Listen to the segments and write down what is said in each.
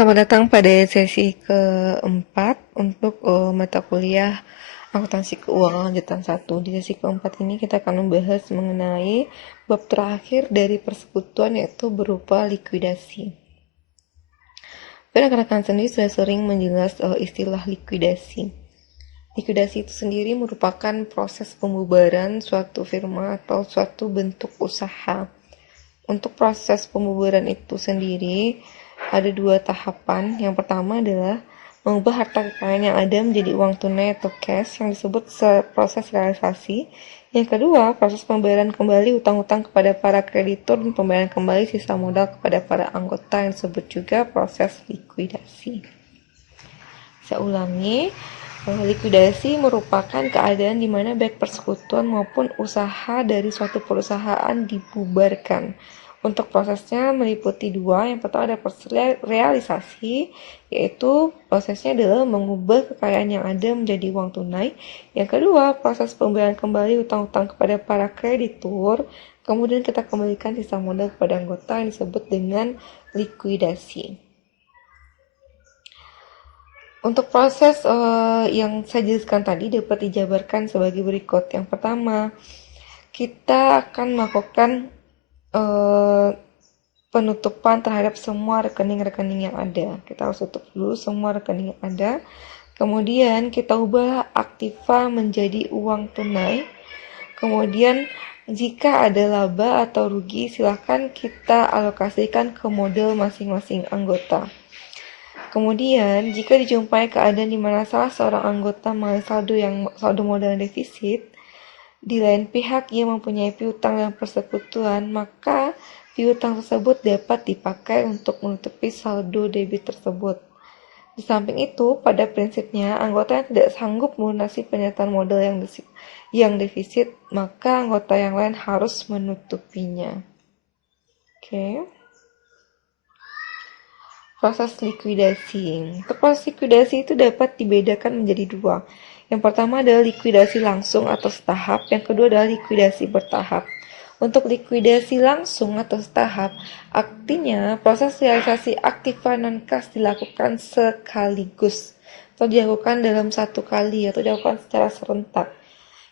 Selamat datang pada sesi keempat untuk mata kuliah akuntansi keuangan lanjutan 1. Di sesi keempat ini kita akan membahas mengenai bab terakhir dari persekutuan, yaitu berupa likuidasi. Rekan-rekan sendiri sudah sering menjelas istilah likuidasi. Likuidasi itu sendiri merupakan proses pembubaran suatu firma atau suatu bentuk usaha. Untuk proses pembubaran itu sendiri ada dua tahapan. Yang pertama adalah mengubah harta kekayaan yang ada menjadi uang tunai atau cash yang disebut proses realisasi. Yang kedua, proses pembayaran kembali utang-utang kepada para kreditur dan pembayaran kembali sisa modal kepada para anggota yang disebut juga proses likuidasi. Saya ulangi, likuidasi merupakan keadaan di mana baik persekutuan maupun usaha dari suatu perusahaan dibubarkan. Untuk prosesnya meliputi dua. Yang pertama ada proses realisasi, yaitu prosesnya adalah mengubah kekayaan yang ada menjadi uang tunai. Yang kedua, proses pembayaran kembali utang-utang kepada para kreditur. Kemudian kita kembalikan sisa modal kepada anggota yang disebut dengan likuidasi. Untuk proses yang saya jelaskan tadi dapat dijabarkan sebagai berikut. Yang pertama, kita akan melakukan penutupan terhadap semua rekening-rekening yang ada. Kita harus tutup dulu semua rekening yang ada. Kemudian kita ubah aktiva menjadi uang tunai. Kemudian jika ada laba atau rugi, silahkan kita alokasikan ke model masing-masing anggota. Kemudian, jika dijumpai keadaan di mana salah seorang anggota mengalami saldo modal defisit, di lain pihak ia mempunyai piutang dalam persekutuan, maka piutang tersebut dapat dipakai untuk menutupi saldo debit tersebut. Di samping itu, pada prinsipnya, anggota yang tidak sanggup melunasi penyataan modal yang defisit, maka anggota yang lain harus menutupinya. Oke. Proses likuidasi. Untuk proses likuidasi itu dapat dibedakan menjadi dua. Yang pertama adalah likuidasi langsung atau setahap, yang kedua adalah likuidasi bertahap. Untuk likuidasi langsung atau setahap, artinya proses realisasi aktiva non-kas dilakukan sekaligus atau dilakukan dalam satu kali atau dilakukan secara serentak.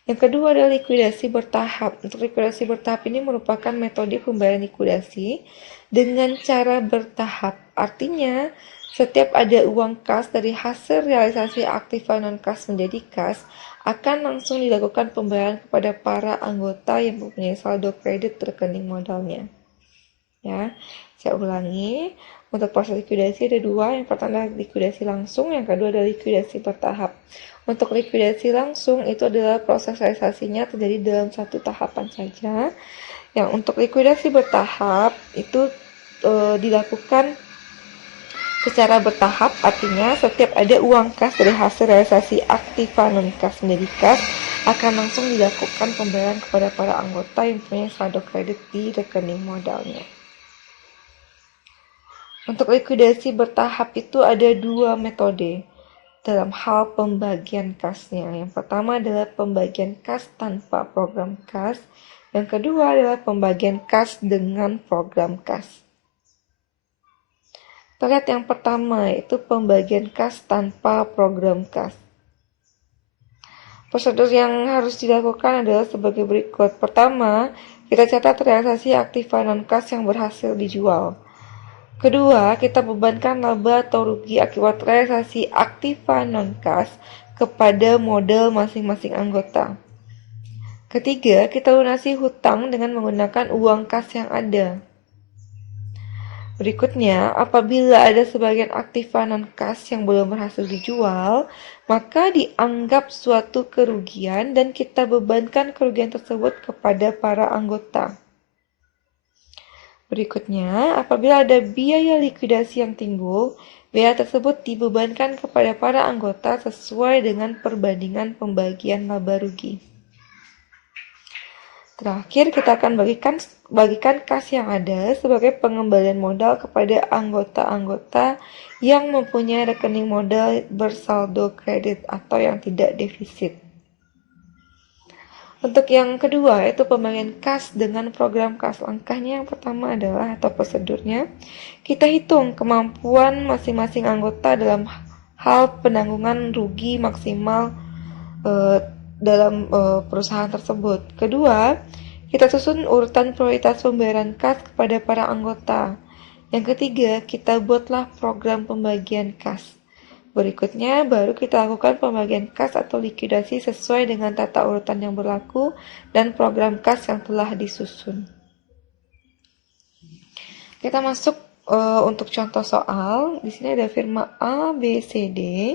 Yang kedua adalah likuidasi bertahap. Untuk likuidasi bertahap ini merupakan metode pembayaran likuidasi dengan cara bertahap. Artinya, setiap ada uang kas dari hasil realisasi aktiva non-kas menjadi kas, akan langsung dilakukan pembayaran kepada para anggota yang mempunyai saldo kredit rekening modalnya. Ya, saya ulangi. Untuk proses likuidasi ada dua. Yang pertama adalah likuidasi langsung, yang kedua adalah likuidasi bertahap. Untuk likuidasi langsung itu adalah proses realisasinya terjadi dalam satu tahapan saja. Yang untuk likuidasi bertahap itu dilakukan secara bertahap, artinya setiap ada uang kas dari hasil realisasi aktiva non-kas menjadi kas, akan langsung dilakukan pembayaran kepada para anggota yang punya saldo kredit di rekening modalnya. Untuk likuidasi bertahap itu ada dua metode dalam hal pembagian kasnya. Yang pertama adalah pembagian kas tanpa program kas, yang kedua adalah pembagian kas dengan program kas. Kita lihat yang pertama, yaitu pembagian kas tanpa program kas. Prosedur yang harus dilakukan adalah sebagai berikut. Pertama, kita catat realisasi aktiva non-kas yang berhasil dijual. Kedua, kita bebankan laba atau rugi akibat realisasi aktiva non-kas kepada modal masing-masing anggota. Ketiga, kita lunasi hutang dengan menggunakan uang kas yang ada. Berikutnya, apabila ada sebagian aktiva non-kas yang belum berhasil dijual, maka dianggap suatu kerugian dan kita bebankan kerugian tersebut kepada para anggota. Berikutnya, apabila ada biaya likuidasi yang timbul, biaya tersebut dibebankan kepada para anggota sesuai dengan perbandingan pembagian laba rugi. Terakhir, kita akan bagikan kas yang ada sebagai pengembalian modal kepada anggota-anggota yang mempunyai rekening modal bersaldo kredit atau yang tidak defisit. Untuk yang kedua, yaitu pembagian kas dengan program kas. Langkahnya yang pertama adalah, atau prosedurnya, kita hitung kemampuan masing-masing anggota dalam hal penanggungan rugi maksimal dalam perusahaan tersebut. Kedua, kita susun urutan prioritas pembayaran kas kepada para anggota. Yang ketiga, kita buatlah program pembagian kas. Berikutnya, baru kita lakukan pembagian kas atau likuidasi sesuai dengan tata urutan yang berlaku dan program kas yang telah disusun. Kita masuk untuk contoh soal. Di sini ada firma A, B, C, D.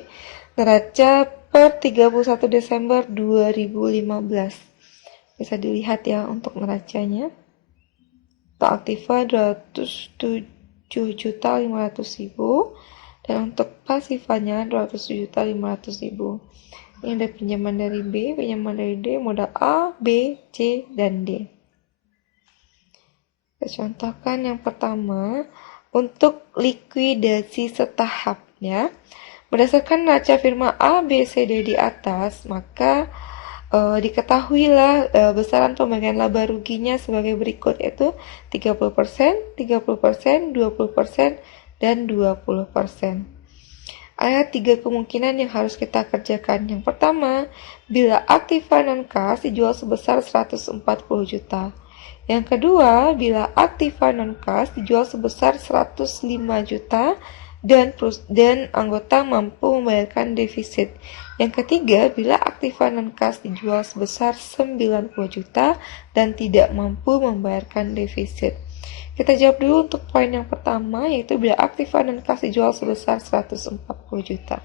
Neraca per 31 Desember 2015. Bisa dilihat ya untuk neracanya. Untuk aktiva 207.500.000 dan untuk pasifanya 207.500.000. Ini ada pinjaman dari B, pinjaman dari D, modal A, B, C, dan D. Kita contohkan yang pertama untuk likuidasi setahap ya. Berdasarkan neraca firma A, B, C, D di atas, maka diketahuilah besaran pembagian laba ruginya sebagai berikut, yaitu 30%, 30%, 20%, dan 20%. Ada 3 kemungkinan yang harus kita kerjakan. Yang pertama, bila aktiva non-kas dijual sebesar 140 juta. Yang kedua, bila aktiva non-kas dijual sebesar 105 juta dan anggota mampu membayarkan defisit. Yang ketiga, bila aktiva non-kas dijual sebesar 90 juta dan tidak mampu membayarkan defisit. Kita jawab dulu untuk poin yang pertama, yaitu bila aktiva non-kas dijual sebesar 140 juta.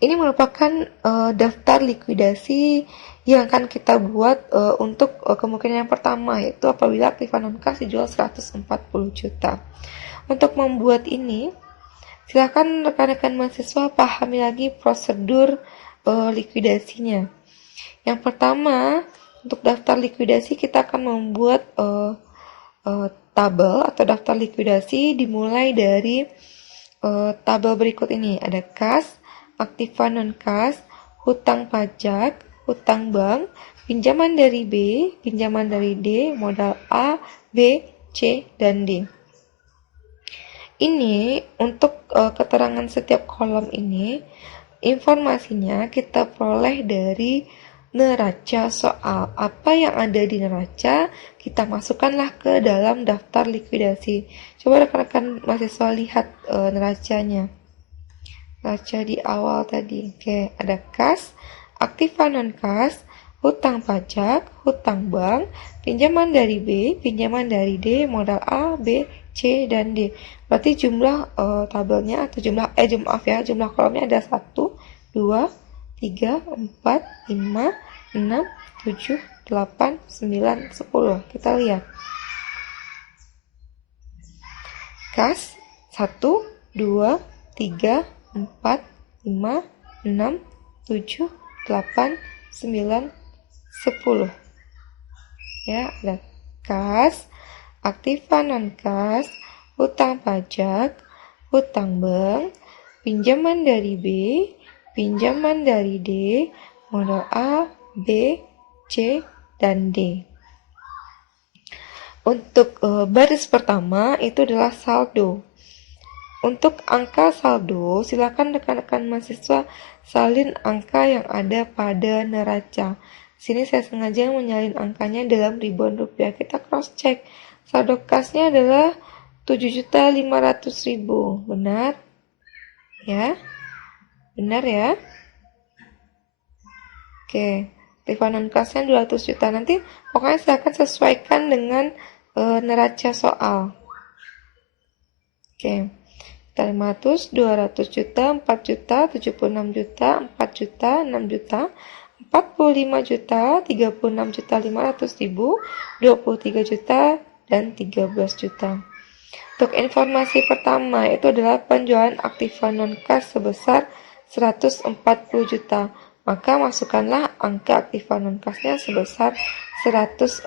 Ini merupakan daftar likuidasi yang akan kita buat untuk kemungkinan yang pertama, yaitu apabila aktiva non-kas dijual 140 juta. Untuk membuat ini, silakan rekan-rekan mahasiswa pahami lagi prosedur likuidasinya. Yang pertama, untuk daftar likuidasi kita akan membuat tabel atau daftar likuidasi dimulai dari tabel berikut ini. Ada kas, aktiva non-kas, hutang pajak, hutang bank, pinjaman dari B, pinjaman dari D, modal A, B, C, dan D. Ini untuk keterangan setiap kolom ini, informasinya kita peroleh dari neraca soal. Apa yang ada di neraca, kita masukkanlah ke dalam daftar likuidasi. Coba rekan-rekan mahasiswa lihat neracanya. Neraca di awal tadi. Oke, ada kas, aktiva non-kas, hutang pajak, hutang bank, pinjaman dari B, pinjaman dari D, modal A, B, C, dan D. Berarti jumlah tabelnya atau jumlah kolomnya ada 1, 2, 3, 4, 5, 6, 7, 8, 9, 10. Kita lihat. Kas 1, 2, 3, 4, 5, 6, 7, 8, 9, 10. Ya, ada kas, aktiva non-kas, hutang pajak, hutang bank, pinjaman dari B, pinjaman dari D, modal A, B, C, dan D. Untuk baris pertama itu adalah saldo. Untuk angka saldo, silakan rekan-rekan mahasiswa salin angka yang ada pada neraca. Sini saya sengaja menyalin angkanya dalam ribuan rupiah. Kita cross check. Saldo kasnya adalah 7.500.000. Benar? Ya? Benar ya? Oke. Aktiva non-kasnya 200 juta. Nanti pokoknya silakan sesuaikan dengan neraca soal. Oke. 500, 200 juta, 4 juta, 76 juta, 4 juta, 6 juta, 45 juta, 36.500.000, 23 juta, dan 13 juta. Untuk informasi pertama itu adalah penjualan aktiva non-kas sebesar 140 juta. Maka masukkanlah angka aktiva non-kasnya sebesar 140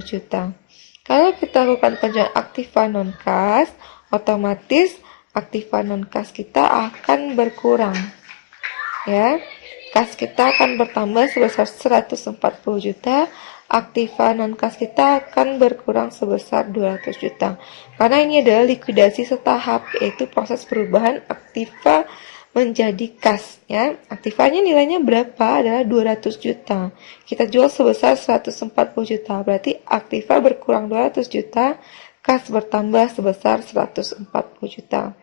juta. Kalau kita lakukan penjualan aktiva non-kas, otomatis aktiva non-kas kita akan berkurang. Ya. kas kita akan bertambah sebesar 140 juta, aktiva non-kas kita akan berkurang sebesar 200 juta. Karena ini adalah likuidasi setahap, yaitu proses perubahan aktiva menjadi kas. Ya. Aktivanya nilainya berapa? Adalah 200 juta. Kita jual sebesar 140 juta, berarti aktiva berkurang 200 juta, kas bertambah sebesar 140 juta.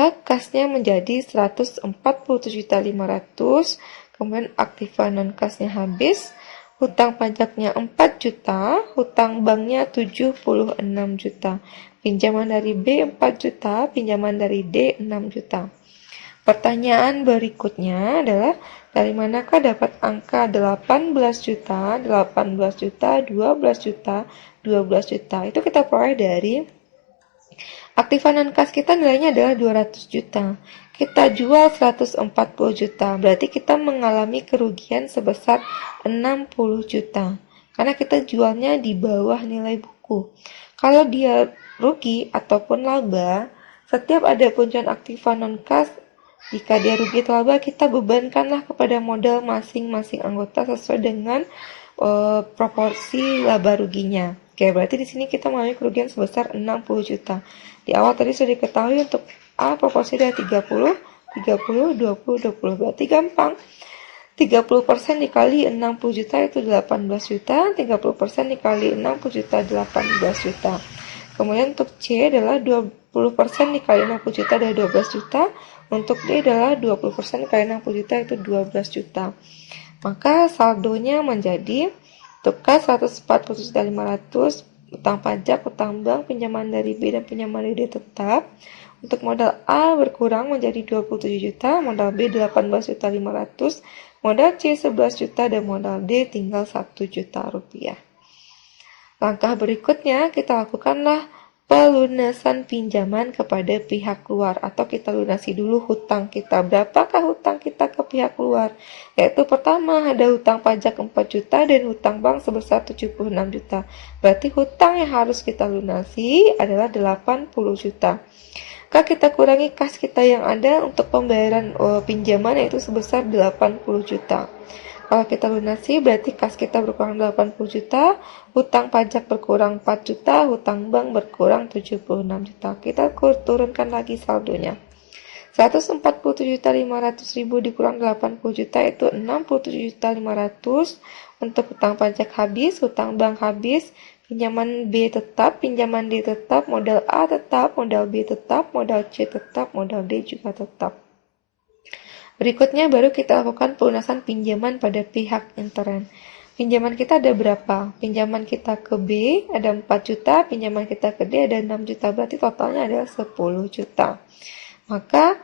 Kasnya menjadi 147.500.000, kemudian aktiva non kasnya habis, hutang pajaknya 4 juta, hutang banknya 76 juta, pinjaman dari B 4 juta, pinjaman dari D 6 juta. Pertanyaan berikutnya adalah dari manakah dapat angka 18 juta, 18 juta, 12 juta, 12 juta. Itu kita peroleh dari aktiva non-kas kita nilainya adalah 200 juta. Kita jual 140 juta, berarti kita mengalami kerugian sebesar 60 juta. Karena kita jualnya di bawah nilai buku. Kalau dia rugi ataupun laba, setiap ada punculan aktiva non-kas, jika dia rugi atau laba, kita bebankanlah kepada modal masing-masing anggota sesuai dengan proporsi laba ruginya. Oke, berarti di sini kita mengalami kerugian sebesar 60 juta. Di awal tadi sudah diketahui untuk A proporsi dari 30, 30, 20, 20. Berarti gampang. 30% dikali 60 juta itu 18 juta, 30% dikali 60 juta 18 juta. Kemudian untuk C adalah 20% dikali 60 juta adalah 12 juta. Untuk D adalah 20% dikali 60 juta itu 12 juta. Maka saldonya menjadi untuk K 140.500, utang pajak, utang bank, pinjaman dari B dan pinjaman dari D tetap. Untuk modal A berkurang menjadi 27 juta, modal B 18.500.000, modal C 11 juta, dan modal D tinggal 1 juta rupiah. Langkah berikutnya kita lakukanlah pelunasan pinjaman kepada pihak luar, atau kita lunasi dulu hutang kita. Berapakah hutang kita ke pihak luar? Yaitu pertama ada hutang pajak 4 juta dan hutang bank sebesar 76 juta. Berarti hutang yang harus kita lunasi adalah 80 juta. Maka kita kurangi kas kita yang ada untuk pembayaran pinjaman, yaitu sebesar 80 juta. Kalau kita lunasi berarti kas kita berkurang 80 juta, hutang pajak berkurang 4 juta, hutang bank berkurang 76 juta. Kita turunkan lagi saldonya. 147.500.000 dikurang 80 juta itu 67.500. Untuk hutang pajak habis, hutang bank habis, pinjaman B tetap, pinjaman D tetap, modal A tetap, modal B tetap, modal C tetap, modal D juga tetap. Berikutnya baru kita lakukan pelunasan pinjaman pada pihak intern. Pinjaman kita ada berapa? Pinjaman kita ke B ada 4 juta, pinjaman kita ke D ada 6 juta, berarti totalnya adalah 10 juta. Maka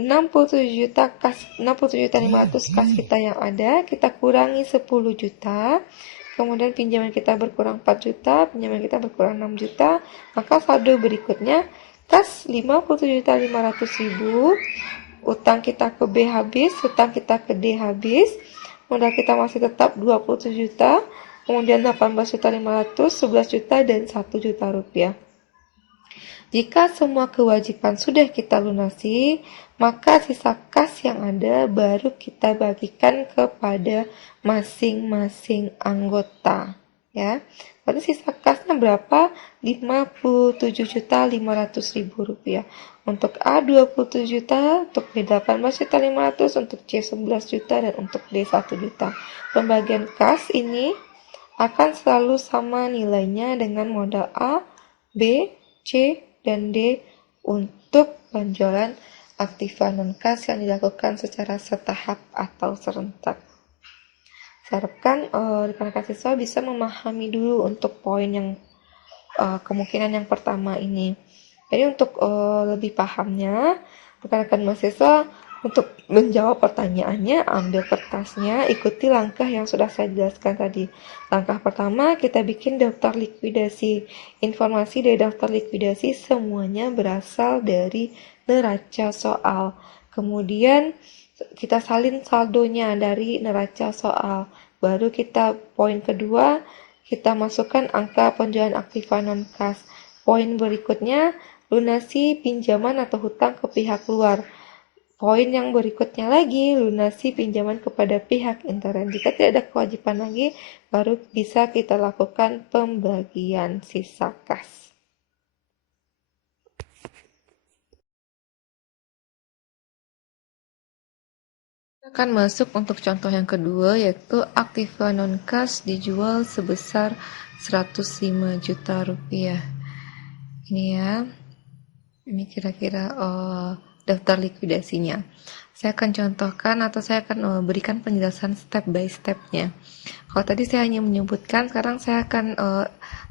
67 juta kas 67.500 kas kita yang ada, kita kurangi 10 juta. Kemudian pinjaman kita berkurang 4 juta, pinjaman kita berkurang 6 juta, maka saldo berikutnya kas 57.500.000, utang kita ke B habis, utang kita ke D habis, modal kita masih tetap 27 juta, kemudian 18.500, 11 juta, dan 1 juta rupiah. Jika semua kewajiban sudah kita lunasi, maka sisa kas yang ada baru kita bagikan kepada masing-masing anggota. Ya, berarti sisa kasnya berapa? 57.500.000 rupiah. Untuk A 27 juta, untuk B 18.500.000, untuk C 11 juta, dan untuk D 1 juta. Pembagian kas ini akan selalu sama nilainya dengan modal A, B, C, dan D untuk penjualan aktiva non-kas yang dilakukan secara setahap atau serentak. Saya harapkan rekan-rekan siswa bisa memahami dulu untuk poin yang kemungkinan yang pertama ini. Jadi untuk lebih pahamnya, rekan-rekan mahasiswa untuk menjawab pertanyaannya, ambil kertasnya, ikuti langkah yang sudah saya jelaskan tadi. Langkah pertama, kita bikin daftar likuidasi. Informasi dari daftar likuidasi semuanya berasal dari neraca soal. Kemudian kita salin saldonya dari neraca soal. Baru kita poin kedua, kita masukkan angka penjualan aktiva non-kas. Poin berikutnya, lunasi pinjaman atau hutang ke pihak luar. Poin yang berikutnya lagi, lunasi pinjaman kepada pihak intern. Jika tidak ada kewajiban lagi, baru bisa kita lakukan pembagian sisa kas. Kita akan masuk untuk contoh yang kedua, yaitu aktiva non-kas dijual sebesar 105 juta rupiah. Ini ya, ini kira-kira daftar likuidasinya. Saya akan contohkan atau saya akan berikan penjelasan step by step-nya. Kalau tadi saya hanya menyebutkan, sekarang saya akan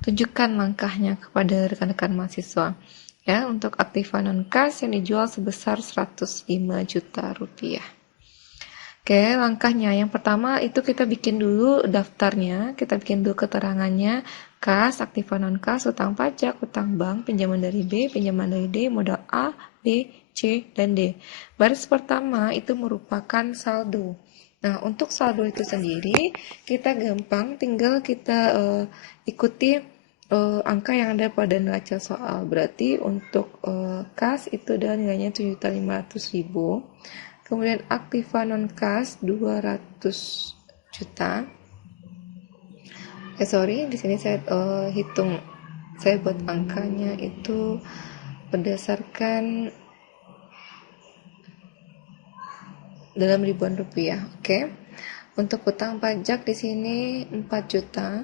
tunjukkan langkahnya kepada rekan-rekan mahasiswa. Ya, untuk aktiva non-kas yang dijual sebesar 105 juta rupiah. Oke, langkahnya yang pertama itu kita bikin dulu daftarnya, kita bikin dulu keterangannya, kas, aktiva non-kas, utang pajak, utang bank, pinjaman dari B, pinjaman dari D, modal A, B, C, dan D. Baris pertama itu merupakan saldo. Nah, untuk saldo itu sendiri, kita gampang, tinggal kita ikuti angka yang ada pada neraca soal. Berarti untuk kas itu adalah nilainya 7.500.000. Kemudian aktiva non-kas 200 juta. Di sini saya hitung, saya buat angkanya itu berdasarkan dalam ribuan rupiah. Oke. Untuk hutang pajak di sini 4 juta.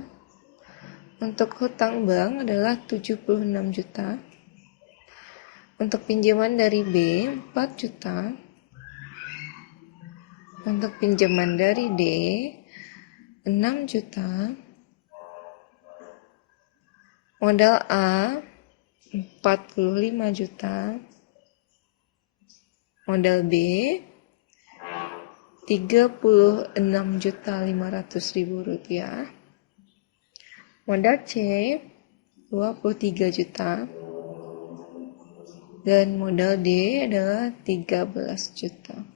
Untuk hutang bank adalah 76 juta. Untuk pinjaman dari B 4 juta. Untuk pinjaman dari D 6 juta. Modal A 45 juta. Modal B 36.500.000 rupiah. Modal C 23 juta. Dan modal D adalah 13 juta.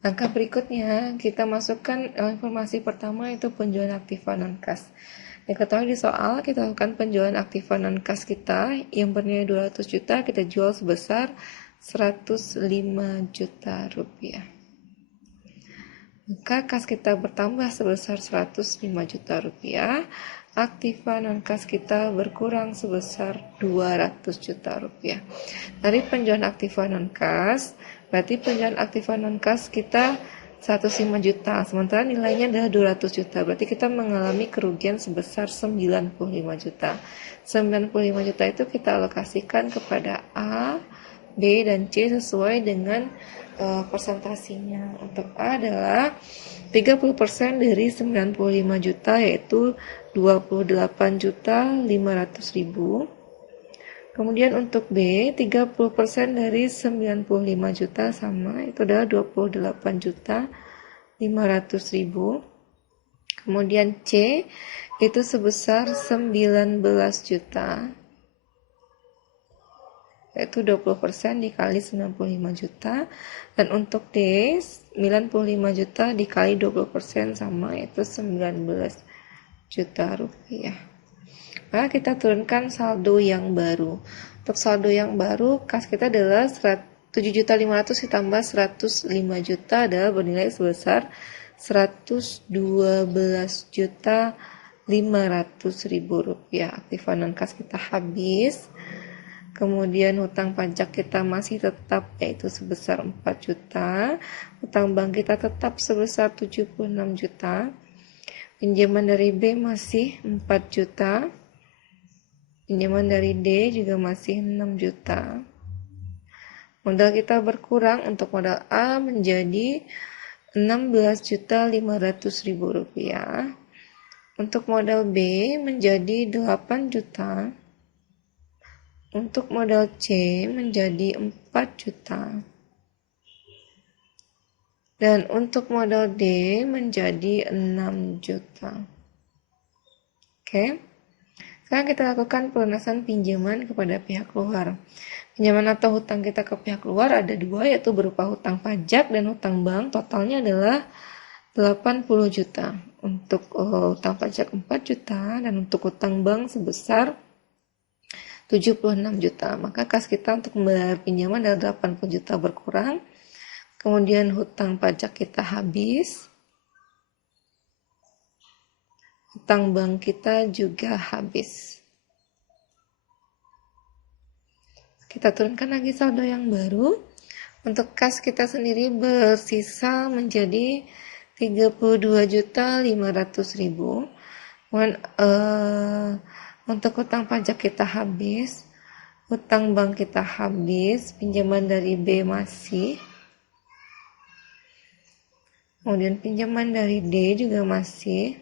Langkah berikutnya, kita masukkan informasi pertama itu penjualan aktiva non-kas. Diketahui di soal, kita lakukan penjualan aktiva non-kas kita yang bernilai 200 juta, kita jual sebesar 105 juta rupiah. Maka kas kita bertambah sebesar 105 juta rupiah, aktiva non-kas kita berkurang sebesar 200 juta rupiah. Dari penjualan aktiva non-kas, berarti penjualan aktiva non-kas kita 105 juta, sementara nilainya adalah 200 juta. Berarti kita mengalami kerugian sebesar 95 juta. 95 juta itu kita alokasikan kepada A, B, dan C sesuai dengan persentasinya. Untuk A adalah 30% dari 95 juta, yaitu 28.500.000. Kemudian untuk B, 30% dari 95 juta sama, itu adalah 28.500.000. Kemudian C, itu sebesar 19 juta, yaitu 20% dikali 95 juta. Dan untuk D, 95 juta dikali 20% sama, yaitu 19 juta rupiah. Maka kita turunkan saldo yang baru. Untuk saldo yang baru, kas kita adalah 7.500.000 ditambah 105 juta adalah bernilai sebesar 112.500.000 rupiah. Aktiva non-kas kita habis. Kemudian hutang pajak kita masih tetap, yaitu sebesar 4 juta. Hutang bank kita tetap sebesar 76 juta. Pinjaman dari B masih 4 juta. Pinjaman dari D juga masih 6 juta. Modal kita berkurang, untuk modal A menjadi 16.500.000 rupiah. Untuk modal B menjadi 8 juta. Untuk modal C menjadi 4 juta. Dan untuk modal D menjadi 6 juta. Oke. Sekarang kita lakukan pelunasan pinjaman kepada pihak luar. Pinjaman atau hutang kita ke pihak luar ada dua, yaitu berupa hutang pajak dan hutang bank. Totalnya adalah 80 juta. Untuk hutang pajak 4 juta dan untuk hutang bank sebesar 76 juta. Maka kas kita untuk membayar pinjaman adalah 80 juta berkurang. Kemudian hutang pajak kita habis. Hutang bank kita juga habis. Kita turunkan lagi saldo yang baru. Untuk kas kita sendiri bersisa menjadi 32.500.000. Untuk hutang pajak kita habis, hutang bank kita habis, pinjaman dari B masih. Kemudian pinjaman dari D juga masih.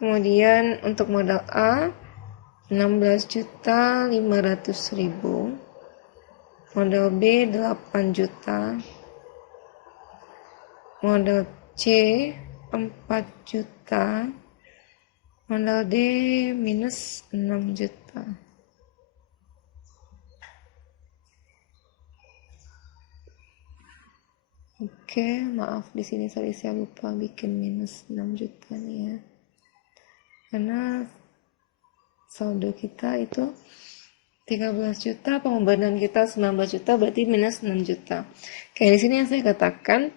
Kemudian untuk modal A 16.500.000. Modal B 8 juta. Modal C 4 juta. Modal D minus 6 juta. Oke, maaf di sini tadi saya lupa bikin minus 6 juta nih ya. Karena saldo kita itu 13 juta, pembebanan kita 19 juta, berarti minus 6 juta. Kayak di sini yang saya katakan,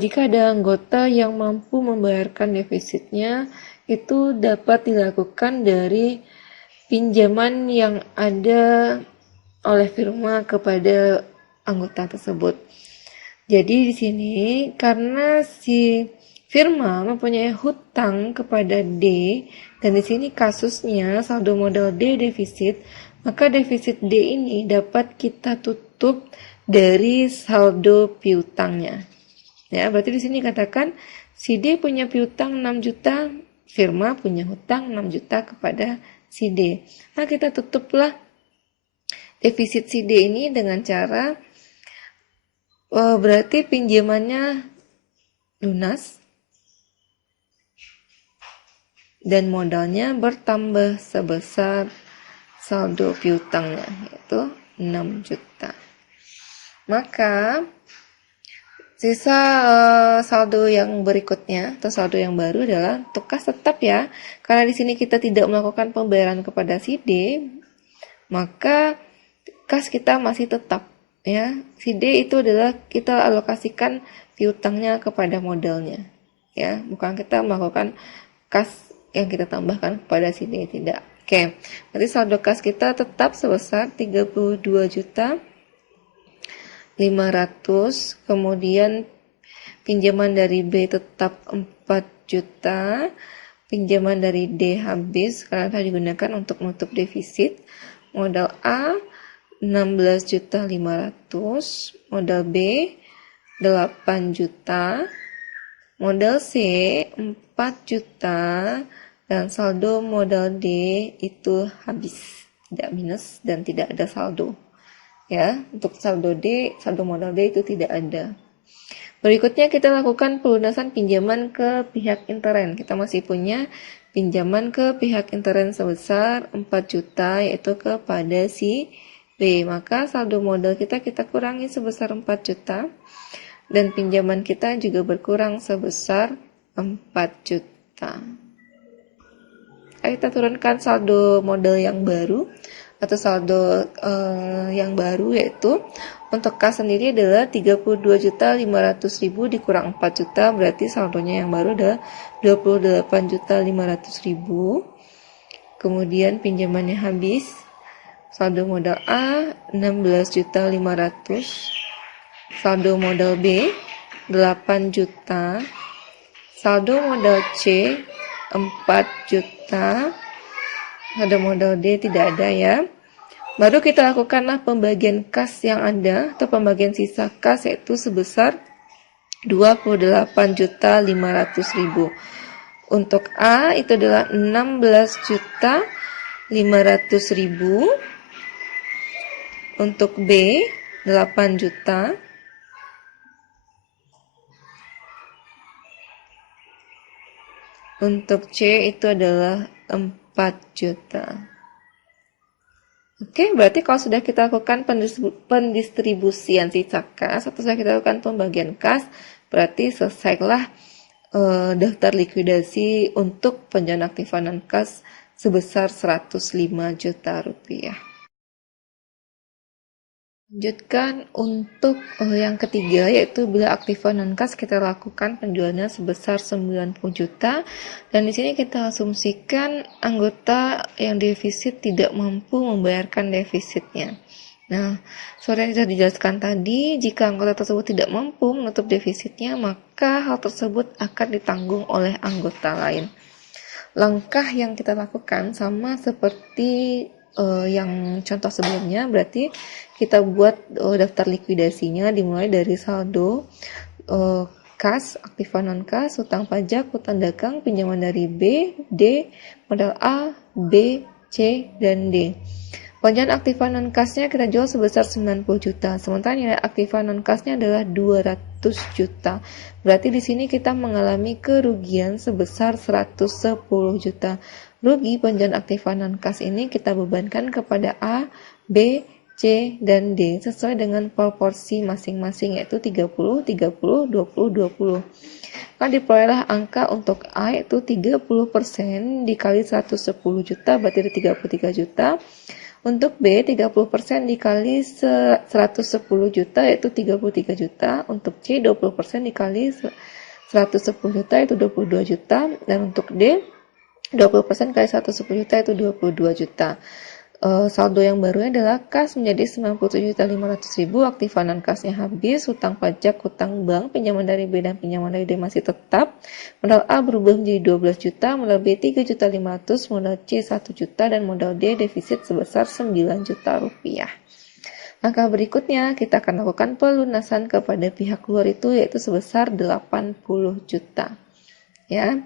jika ada anggota yang mampu membayarkan defisitnya, itu dapat dilakukan dari pinjaman yang ada oleh firma kepada anggota tersebut. Jadi di sini karena si firma mempunyai hutang kepada D dan di sini kasusnya saldo modal D defisit, maka defisit D ini dapat kita tutup dari saldo piutangnya. Ya, berarti di sini katakan si D punya piutang 6 juta, firma punya hutang 6 juta kepada si D. Nah, kita tutuplah defisit si D ini dengan cara berarti pinjamannya lunas dan modalnya bertambah sebesar saldo piutangnya, yaitu 6 juta. Maka sisa saldo yang berikutnya atau saldo yang baru adalah untuk kas tetap ya. Karena di sini kita tidak melakukan pembayaran kepada si D, maka kas kita masih tetap ya. Si D itu adalah kita alokasikan piutangnya kepada modalnya. Ya, bukan kita melakukan kas yang kita tambahkan kepada si D, tidak. Oke. Berarti saldo kas kita tetap sebesar 32.500.000. Kemudian pinjaman dari B tetap 4 juta. Pinjaman dari D habis karena telah digunakan untuk menutup defisit. Modal A 16.500.000, modal B 8 juta, modal C 4 juta, dan saldo modal D itu habis, tidak minus dan tidak ada saldo. Ya, untuk saldo D, saldo modal D itu tidak ada. Berikutnya kita lakukan pelunasan pinjaman ke pihak intern. Kita masih punya pinjaman ke pihak intern sebesar 4 juta yaitu kepada si B. Maka saldo modal kita kurangi sebesar 4 juta dan pinjaman kita juga berkurang sebesar 4 juta. Kita turunkan saldo modal yang baru atau saldo yang baru, yaitu untuk kas sendiri adalah 32.500.000 dikurang 4 juta, berarti saldonya yang baru adalah 28.500.000. Kemudian pinjamannya habis. Saldo modal A 16.500.000, saldo modal B 8 juta, saldo modal C 4 juta, saldo modal D tidak ada ya. Baru kita lakukanlah pembagian kas yang ada atau pembagian sisa kas, yaitu sebesar 28.500.000. Untuk A itu adalah 16.500.000. Untuk B 8 juta. Untuk C itu adalah 4 juta. Oke, berarti kalau sudah kita lakukan pendistribusian sisa kas atau sudah kita lakukan pembagian kas, berarti selesailah daftar likuidasi untuk penjualan aktiva non-kas sebesar 105 juta rupiah. Lanjutkan untuk yang ketiga, yaitu bila aktiva non-kas kita lakukan penjualannya sebesar 90 juta, dan di sini kita asumsikan anggota yang defisit tidak mampu membayarkan defisitnya. Nah, seperti yang sudah dijelaskan tadi, jika anggota tersebut tidak mampu menutup defisitnya, maka hal tersebut akan ditanggung oleh anggota lain. Langkah yang kita lakukan sama seperti yang contoh sebelumnya, berarti kita buat daftar likuidasinya dimulai dari saldo kas, aktiva non kas, hutang pajak, hutang dagang, pinjaman dari B, D, modal A, B, C, dan D. Penjualan aktiva non kasnya kita jual sebesar 90 juta, sementara nilai aktiva non kasnya adalah 200 juta. Berarti di sini kita mengalami kerugian sebesar 110 juta. Rugi penjualan aktiva non kas ini kita bebankan kepada A, B, C, dan D sesuai dengan proporsi masing-masing, yaitu 30, 30, 20, 20. Maka diperolehlah angka untuk A yaitu 30% dikali 110 juta, berarti ada 33 juta. Untuk B, 30% dikali 110 juta, yaitu 33 juta. Untuk C, 20% dikali 110 juta, yaitu 22 juta. Dan untuk D, 20% kali 110 juta, yaitu 22 juta. Saldo yang barunya adalah kas menjadi 97.500.000, aktiva non kasnya habis, hutang pajak, hutang bank, pinjaman dari B dan pinjaman dari D masih tetap. Modal A berubah menjadi 12 juta, modal B 3.500.000, modal C 1 juta, dan modal D defisit sebesar 9 juta rupiah. Langkah berikutnya kita akan lakukan pelunasan kepada pihak luar itu yaitu sebesar 80 juta. Ya.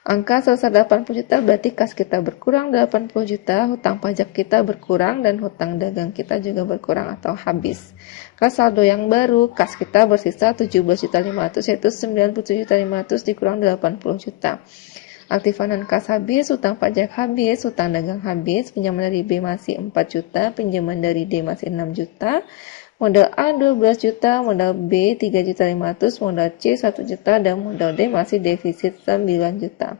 Angka sebesar 80 juta berarti kas kita berkurang 80 juta, hutang pajak kita berkurang, dan hutang dagang kita juga berkurang atau habis. Kas saldo yang baru, kas kita bersisa 17.500.000, yaitu 97.500 dikurang 80 juta. Aktiva non kas habis, hutang pajak habis, hutang dagang habis, pinjaman dari B masih 4 juta, pinjaman dari D masih 6 juta, modal A 12 juta, modal B 3.500.000, modal C 1 juta, dan modal D masih defisit 9 juta.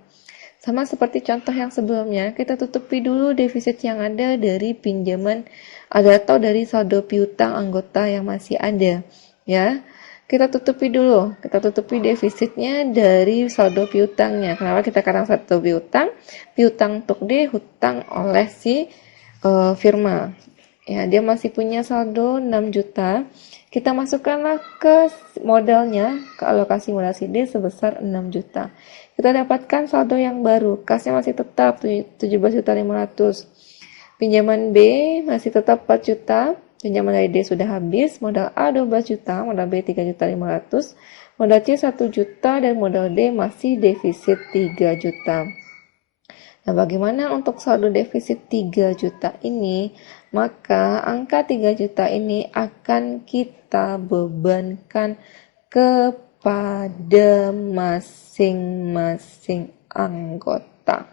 Sama seperti contoh yang sebelumnya, kita tutupi dulu defisit yang ada dari pinjaman atau dari saldo piutang anggota yang masih ada. Ya, kita tutupi dulu, kita tutupi defisitnya dari saldo piutangnya. Kenapa kita katakan saldo piutang? Piutang untuk D, hutang oleh si firma. Ya, dia masih punya saldo 6 juta. Kita masukkanlah ke modalnya, ke alokasi modal D sebesar 6 juta. Kita dapatkan saldo yang baru. Kasnya masih tetap 17.500. Pinjaman B masih tetap 4 juta. Pinjaman dari D sudah habis. Modal A 12 juta, modal B 3.500, modal C 1 juta, dan modal D masih defisit 3 juta. Nah, bagaimana untuk saldo defisit 3 juta ini? Maka angka 3 juta ini akan kita bebankan kepada masing-masing anggota.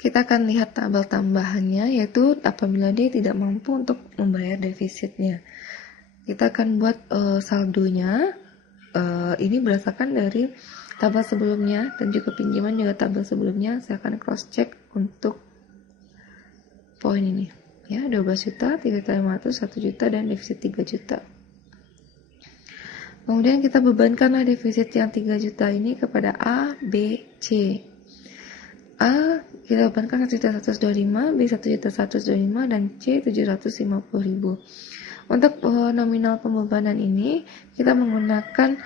Kita akan lihat tabel tambahannya, yaitu apabila dia tidak mampu untuk membayar defisitnya. Kita akan buat saldonya. Ini berdasarkan dari tabel sebelumnya dan juga pinjaman juga tabel sebelumnya. Saya akan cross check untuk poin ini. Ya, 12 juta, 3.500, 1 juta, dan defisit 3 juta. Kemudian kita bebankanlah defisit yang 3 juta ini kepada A, B, C. A kita bebankan 1.125, B 1.125, dan C 750.000. Untuk nominal pembebanan ini kita menggunakan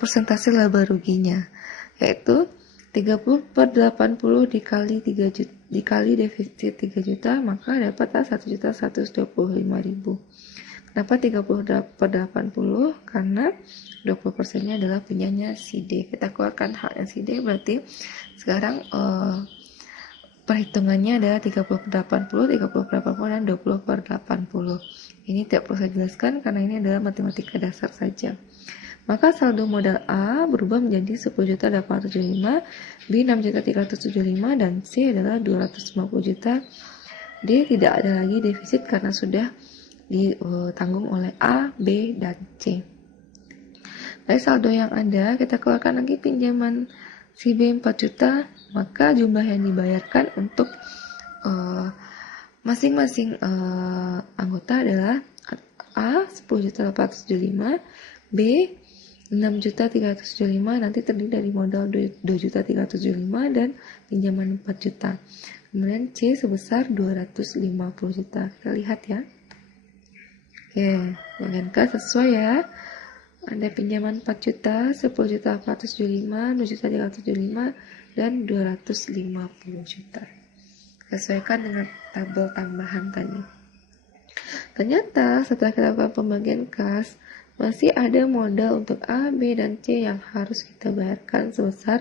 persentase laba ruginya, yaitu 30/80 dikali 3 juta, dikali defisit 3 juta, maka dapatlah 1.125.000. Kenapa 30/80? Karena 20%-nya adalah punyanya si D. Kita keluarkan haknya si D, berarti sekarang perhitungannya adalah 30/80, 30/80, dan 20/80. Ini tidak perlu saya jelaskan karena ini adalah matematika dasar saja. Maka saldo modal A berubah menjadi 10.875, B 6.375, dan C adalah 250 juta. D tidak ada lagi defisit karena sudah ditanggung oleh A, B, dan C. Dari saldo yang ada, kita keluarkan lagi pinjaman si B 4 juta, maka jumlah yang dibayarkan untuk masing-masing anggota adalah A 10.875, B 6.375, nanti terdiri dari modal 2.375 dan pinjaman 4 juta. Kemudian C sebesar 250 juta. Kita lihat ya. Oke, bagian K sesuai ya. Ada pinjaman 4 juta, 10.475, 2.375, dan 250 juta. Sesuaikan dengan tabel tambahan tadi. Ternyata setelah kita lakukan pembagian kas, masih ada modal untuk A, B, dan C yang harus kita bayarkan sebesar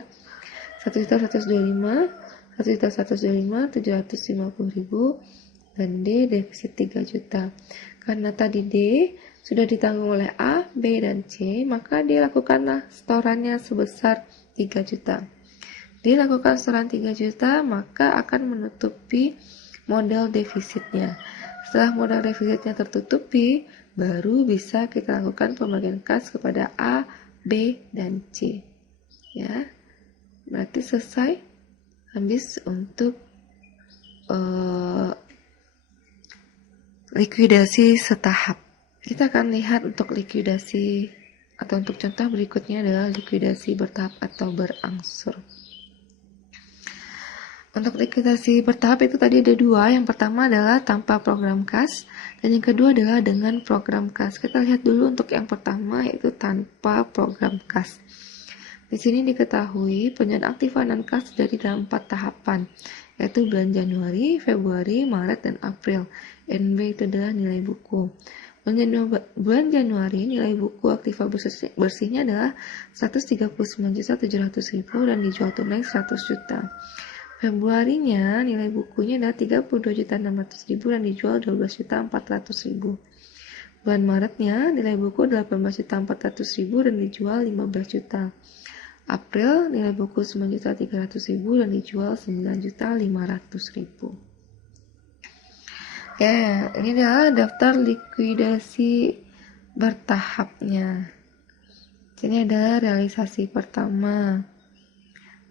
1.125, 1.125, 750.000, dan D defisit 3 juta. Karena tadi D sudah ditanggung oleh A, B, dan C, maka D lakukanlah setorannya sebesar 3 juta. D lakukan setoran 3 juta, maka akan menutupi modal defisitnya. Setelah modal defisitnya tertutupi, baru bisa kita lakukan pembagian kas kepada A, B, dan C. Ya, berarti selesai. Habis untuk likuidasi setahap. Kita akan lihat untuk likuidasi atau untuk contoh berikutnya adalah likuidasi bertahap atau berangsur. Untuk likuidasi bertahap itu tadi ada dua. Yang pertama adalah tanpa program kas dan yang kedua adalah dengan program kas. Kita lihat dulu untuk yang pertama yaitu tanpa program kas. Di sini diketahui penonaktifan kas dari dalam 4 tahapan, yaitu bulan Januari, Februari, Maret, dan April. NB itu adalah nilai buku. Bulan Januari nilai buku aktiva bersihnya adalah 139.700.000 dan dijual tunai 100 juta. Februarinya nilai bukunya adalah 32.600.000 dan dijual 12.400.000. Bulan Maretnya nilai buku 18.400.000 dan dijual 15 juta. April nilai buku 9.300.000 dan dijual 9.500.000. Ya, ini adalah daftar likuidasi bertahapnya. Ini adalah realisasi pertama.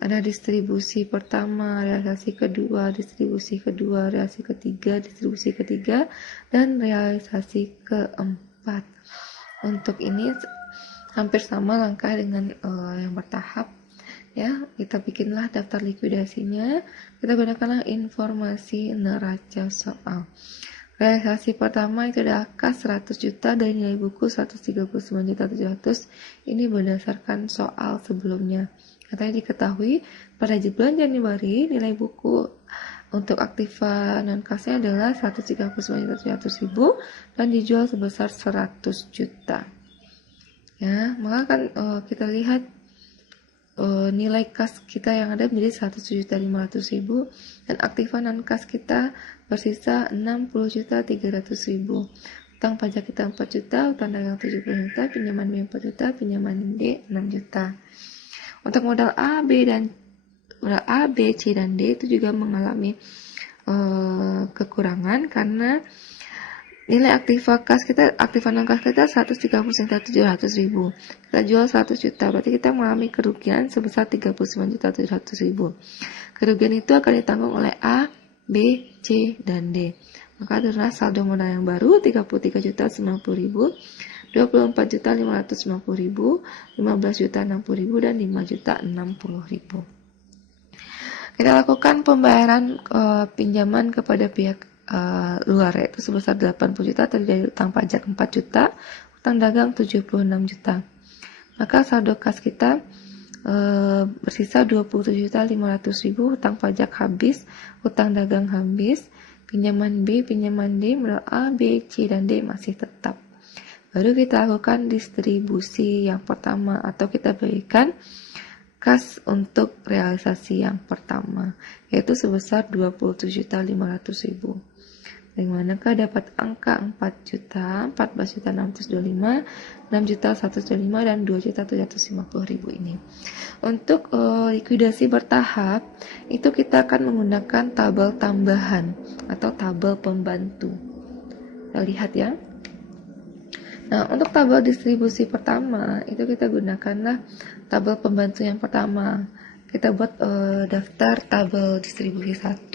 Ada distribusi pertama, realisasi kedua, realisasi ketiga, dan realisasi keempat. Untuk ini hampir sama langkah dengan yang bertahap. Ya, kita bikinlah daftar likuidasinya. Kita gunakanlah informasi neraca soal. Realisasi pertama itu adalah kas 100 juta dari nilai buku 139.700. Ini berdasarkan soal sebelumnya. Katanya diketahui pada bulan Januari nilai buku untuk aktiva non kasnya adalah 139.700.000 dan dijual sebesar 100 juta. Ya, maka kan kita lihat nilai kas kita yang ada menjadi 107.500.000 dan aktiva non kas kita bersisa 60.300.000. Utang pajak kita 4 juta, utang dagang 70 juta, pinjaman B 4 juta, pinjaman D 6 juta. Untuk modal A, B, C, dan D itu juga mengalami kekurangan karena nilai aktiva non kas kita 139.700.000. Kita jual 100 juta, berarti kita mengalami kerugian sebesar 39.700.000. Kerugian itu akan ditanggung oleh A, B, C, dan D. Maka adalah saldo modal yang baru 33.090.000. 24.550.000, 15.060.000, dan 5.060.000. Kita lakukan pembayaran pinjaman kepada pihak luar yaitu sebesar 80 juta terdiri dari utang pajak 4 juta, utang dagang 76 juta. Maka saldo kas kita bersisa 27.500.000, utang pajak habis, utang dagang habis, pinjaman B, pinjaman D, modal A, B, C, dan D masih tetap. Baru kita lakukan distribusi yang pertama atau kita berikan kas untuk realisasi yang pertama yaitu sebesar 27.500.000. Dari manakah dapat angka 4 juta, 14.625, 6.125, dan 2.750.000 ini. Untuk likuidasi bertahap itu kita akan menggunakan tabel tambahan atau tabel pembantu. Kita lihat ya. Nah, untuk tabel distribusi pertama, itu kita gunakanlah tabel pembantu yang pertama. Kita buat daftar tabel distribusi 1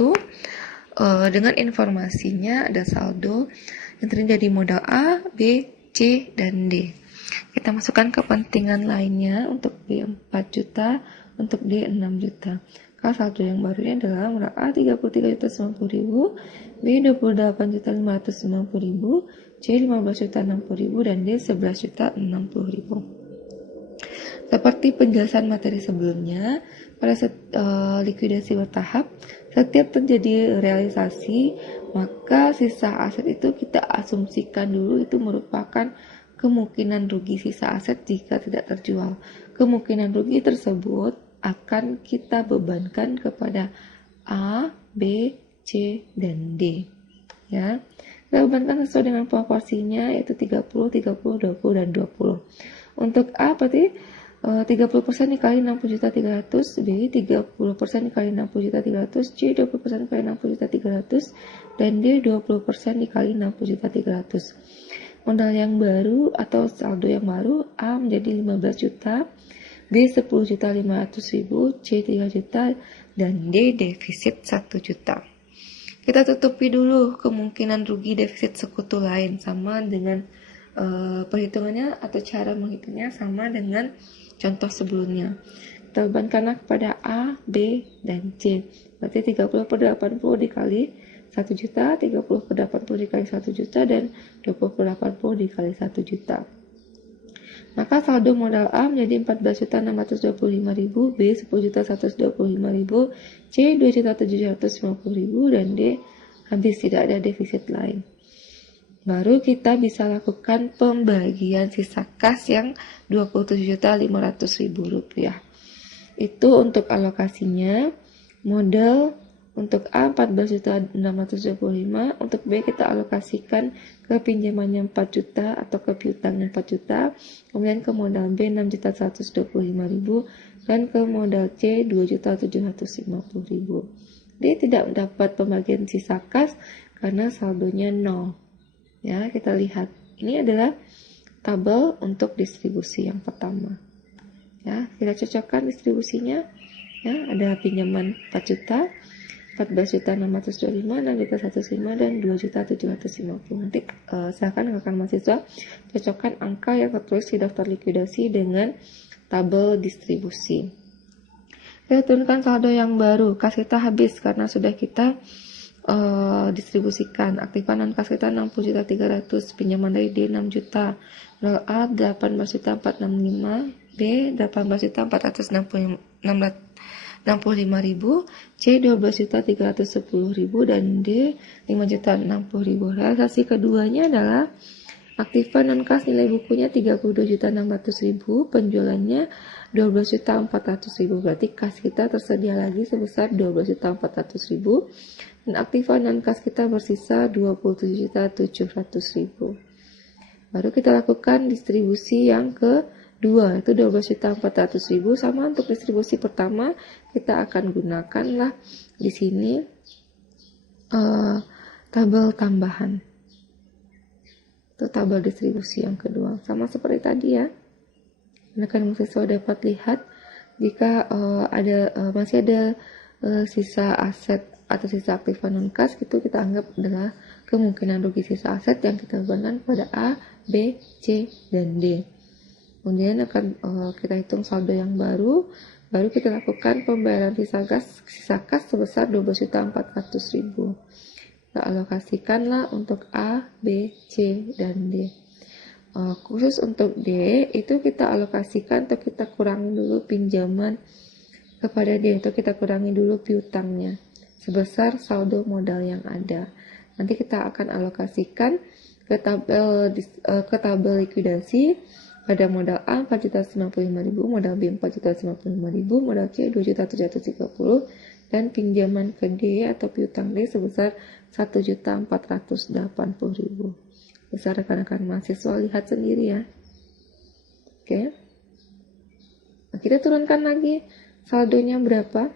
dengan informasinya ada saldo yang terdiri dari modal A, B, C, dan D. Kita masukkan kepentingan lainnya untuk B 4 juta, untuk D 6 juta. Kalau saldo yang barunya adalah modal A 33.90.000, B 28.590.000, C 15.60.000, dan D 11.60.000. Seperti penjelasan materi sebelumnya, pada likuidasi bertahap, setiap terjadi realisasi, maka sisa aset itu kita asumsikan dulu itu merupakan kemungkinan rugi sisa aset jika tidak terjual. Kemungkinan rugi tersebut akan kita bebankan kepada A, B, C, dan D. Ya, kita bebankan sesuai dengan proporsinya, yaitu 30, 30, 20, dan 20. Untuk A berarti 30% dikali 60.300, B 30% dikali 60.300, C 20% dikali 60.300, dan D 20% dikali 60.300. Modal yang baru atau saldo yang baru, A menjadi 15 juta, B 10.500.000, C 3 juta, dan D defisit 1 juta. Kita tutupi dulu kemungkinan rugi defisit sekutu lain, sama dengan perhitungannya atau cara menghitungnya sama dengan contoh sebelumnya. Kita bebankanlah kepada A, B, dan C. Berarti 30 per 80 dikali 1 juta, 30 per 80 dikali 1 juta, dan 20 per 80 dikali 1 juta. Maka saldo modal A menjadi 14.625.000, B 10.125.000, C 2.750.000, dan D habis, tidak ada defisit lain. Baru kita bisa lakukan pembagian sisa kas yang 27.500.000 rupiah. Itu untuk alokasinya. Modal untuk A 14.625, untuk B kita alokasikan ke pinjamannya 4 juta atau ke piutangnya 4 juta, kemudian ke modal B 6.125.000, dan ke modal C 2.750.000. D tidak mendapat pembagian sisa kas karena saldonya 0. Ya, kita lihat. Ini adalah tabel untuk distribusi yang pertama. Ya, kita cocokkan distribusinya. Ya, ada pinjaman 4 juta, 14.625, 6.105, dan 2.750. Nanti silakan rekan mahasiswa cocokkan angka yang tertulis di daftar likuidasi dengan tabel distribusi. Kita turunkan saldo yang baru. Kas kita habis karena sudah kita distribusikan. Aktifan non kas kita 60.300, pinjaman dari D 6 juta, modal A 18.465, B 18.465.000, C 12.310.000, dan D 5.060.000. Realisasi keduanya adalah aktifan non kas nilai bukunya 32.600.000, penjualannya 12.400.000. Berarti kas kita tersedia lagi sebesar 12.400.000, dan aktifan non kas kita bersisa 27.700.000. Baru kita lakukan distribusi yang kedua, itu 12.400.000. Sama untuk distribusi pertama, kita akan gunakanlah di sini tabel tambahan. Itu tabel distribusi yang kedua, sama seperti tadi ya. Rekan mahasiswa dapat lihat jika masih ada sisa aset atau sisa aktifan non kas, itu kita anggap adalah kemungkinan rugi sisa aset yang kita bebankan pada A, B, C, dan D. Kemudian akan kita hitung saldo yang baru kita lakukan pembayaran sisa kas sebesar 12.400.000. Kita alokasikanlah untuk A, B, C, dan D. Khusus untuk D itu kita alokasikan atau kita kurangi dulu pinjaman kepada D, atau kita kurangi dulu piutangnya sebesar saldo modal yang ada. Nanti kita akan alokasikan ke tabel likuidasi pada modal A 4.095.000, modal B 4.095.000, modal C 2.730.000, dan pinjaman ke D atau piutang D sebesar 1.480.000. Bisa rekan-rekan mahasiswa lihat sendiri ya. Oke. Nah, kita turunkan lagi saldonya berapa.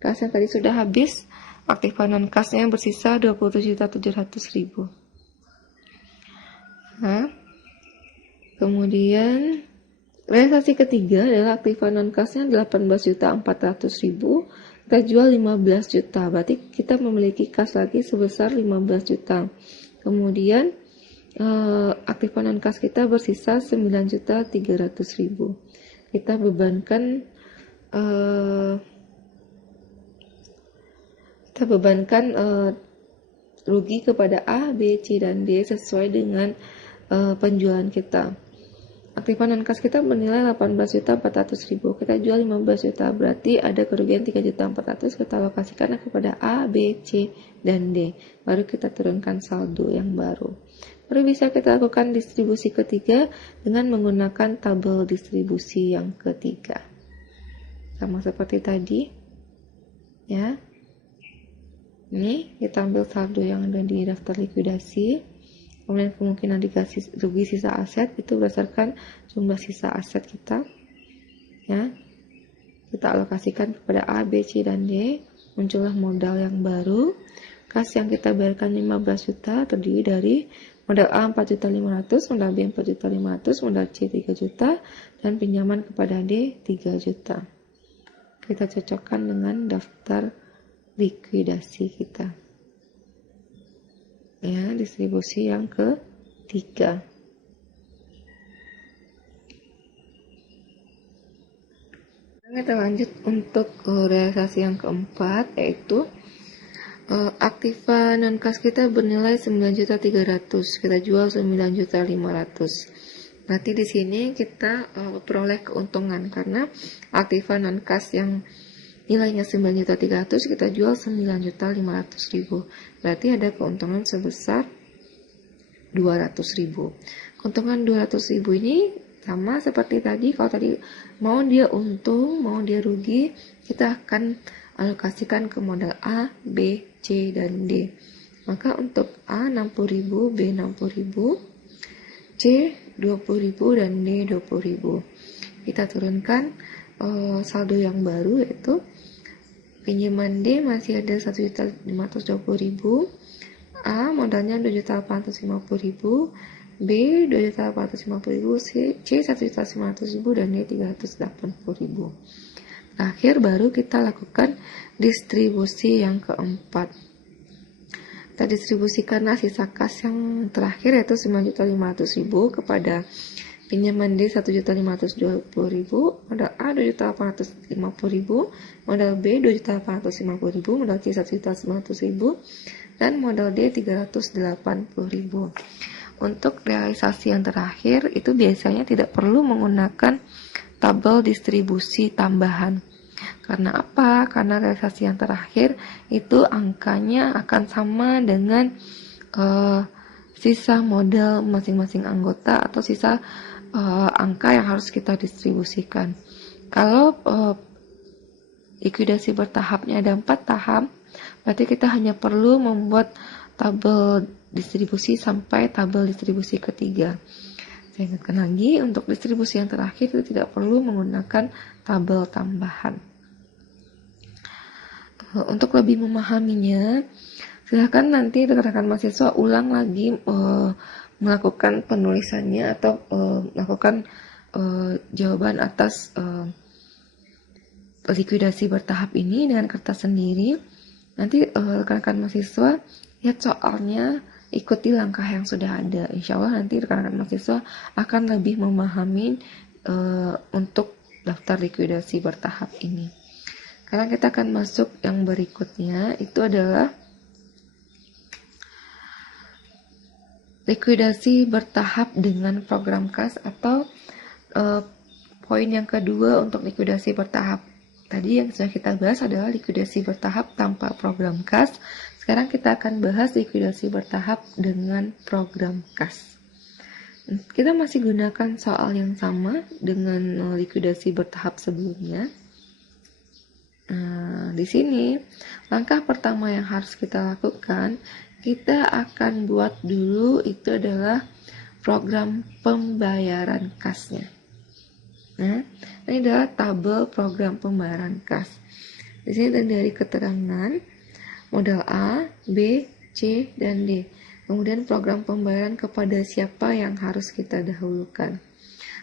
Kas yang tadi sudah habis, aktifan non kasnya bersisa 27.700.000. Nah, Kemudian realisasi ketiga adalah aktiva non-kasnya 18.400.000, kita jual 15 juta, berarti kita memiliki kas lagi sebesar 15 juta. Kemudian aktiva non-kas kita bersisa 9.300.000. Kita bebankan rugi kepada A, B, C, dan D sesuai dengan penjualan kita. Aktiva non-kas kita bernilai 18.400.000, kita jual 15 juta, berarti ada kerugian 3.400.000, kita alokasikan kepada A, B, C, dan D. Baru kita turunkan saldo yang baru. Baru bisa kita lakukan distribusi ketiga dengan menggunakan tabel distribusi yang ketiga. Sama seperti tadi. Ya. Ini kita ambil saldo yang ada di daftar likuidasi. Kemudian kemungkinan dikasih rugi sisa aset itu berdasarkan jumlah sisa aset kita. Ya. Kita alokasikan kepada A, B, C, dan D. Muncullah modal yang baru. Kas yang kita bayarkan 15 juta terdiri dari modal A 4.500.000, modal B 4.500.000, modal C 3 juta, dan pinjaman kepada D 3 juta. Kita cocokkan dengan daftar likuidasi kita. Ya, distribusi yang ketiga. Kita lanjut untuk realisasi yang keempat, yaitu aktiva non-kas kita bernilai 9.300.000, kita jual 9.500.000. Berarti di sini kita peroleh keuntungan karena aktiva non-kas yang nilainya 9.300.000 kita jual 9.500.000. Berarti ada keuntungan sebesar 200.000. Keuntungan 200.000 ini sama seperti tadi. Kalau tadi mau dia untung, mau dia rugi, kita akan alokasikan ke modal A, B, C, dan D. Maka untuk A 60.000, B 60.000, C 20.000, dan D 20.000. Kita turunkan saldo yang baru, yaitu pinjaman D masih ada 1.520.000, A modalnya 2.850.000, B 2.850.000, C 1.500.000, dan D 380.000. Terakhir baru kita lakukan distribusi yang keempat. Kita distribusikanlah sisa kas yang terakhir, yaitu 9.500.000 kepada pinjaman D 1.520.000, modal A 2.850.000, modal B 2.850.000, modal C 1.900.000, dan modal D 380.000. Untuk realisasi yang terakhir itu biasanya tidak perlu menggunakan tabel distribusi tambahan. Karena apa? Karena realisasi yang terakhir itu angkanya akan sama dengan sisa modal masing-masing anggota atau sisa angka yang harus kita distribusikan. Kalau likuidasi bertahapnya ada 4 tahap, berarti kita hanya perlu membuat tabel distribusi sampai tabel distribusi ketiga. Saya ingatkan lagi, untuk distribusi yang terakhir itu tidak perlu menggunakan tabel tambahan. Untuk lebih memahaminya, silakan nanti rekan-rekan mahasiswa ulang lagi melakukan penulisannya atau melakukan jawaban atas likuidasi bertahap ini dengan kertas sendiri. Nanti rekan-rekan mahasiswa lihat soalnya, ikuti langkah yang sudah ada. Insya Allah nanti rekan-rekan mahasiswa akan lebih memahami untuk daftar likuidasi bertahap ini. Karena kita akan masuk yang berikutnya, itu adalah likuidasi bertahap dengan program kas, atau poin yang kedua untuk likuidasi bertahap. Tadi yang sudah kita bahas adalah likuidasi bertahap tanpa program kas. Sekarang kita akan bahas likuidasi bertahap dengan program kas. Kita masih gunakan soal yang sama dengan likuidasi bertahap sebelumnya. Di sini langkah pertama yang harus kita lakukan, kita akan buat dulu itu adalah program pembayaran kasnya. Nah, ini adalah tabel program pembayaran kas. Di sini dari keterangan modal A, B, C, dan D. Kemudian program pembayaran kepada siapa yang harus kita dahulukan.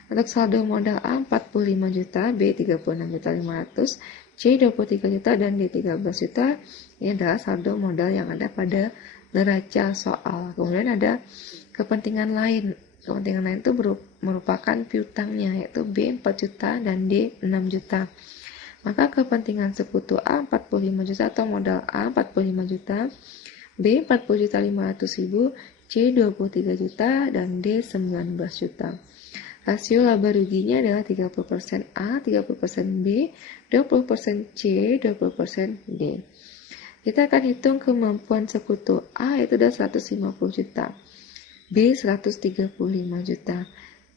Untuk saldo modal A 45 juta, B 36.500.000, C 23 juta, dan D 13 juta. Ini adalah saldo modal yang ada pada neraca soal. Kemudian ada kepentingan lain. Kepentingan lain itu merupakan piutangnya, yaitu B 4 juta dan D 6 juta. Maka kepentingan sekutu A 45 juta atau modal A 45 juta, B 40.500.000, C 23 juta, dan D 19 juta. Rasio laba ruginya adalah 30% A, 30% B, 20% C, 20% D. Kita akan hitung kemampuan sekutu A itu adalah 150 juta, B 135 juta,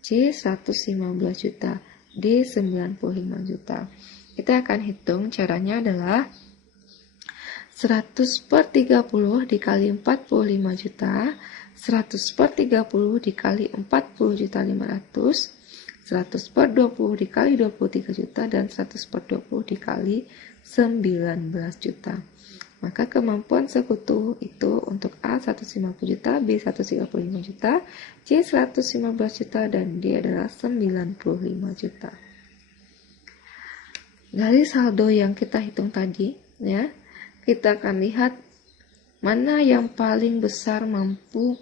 C 115 juta, D 95 juta. Kita akan hitung, caranya adalah 100 per 30 dikali 45 juta, 100 per 30 dikali 40 juta 500, 100 per 20 dikali 23 juta, dan 100 per 20 dikali 19 juta. Maka kemampuan sekutu itu untuk A 150 juta, B 135 juta, C 115 juta, dan D adalah 95 juta. Dari saldo yang kita hitung tadi, ya, kita akan lihat mana yang paling besar mampu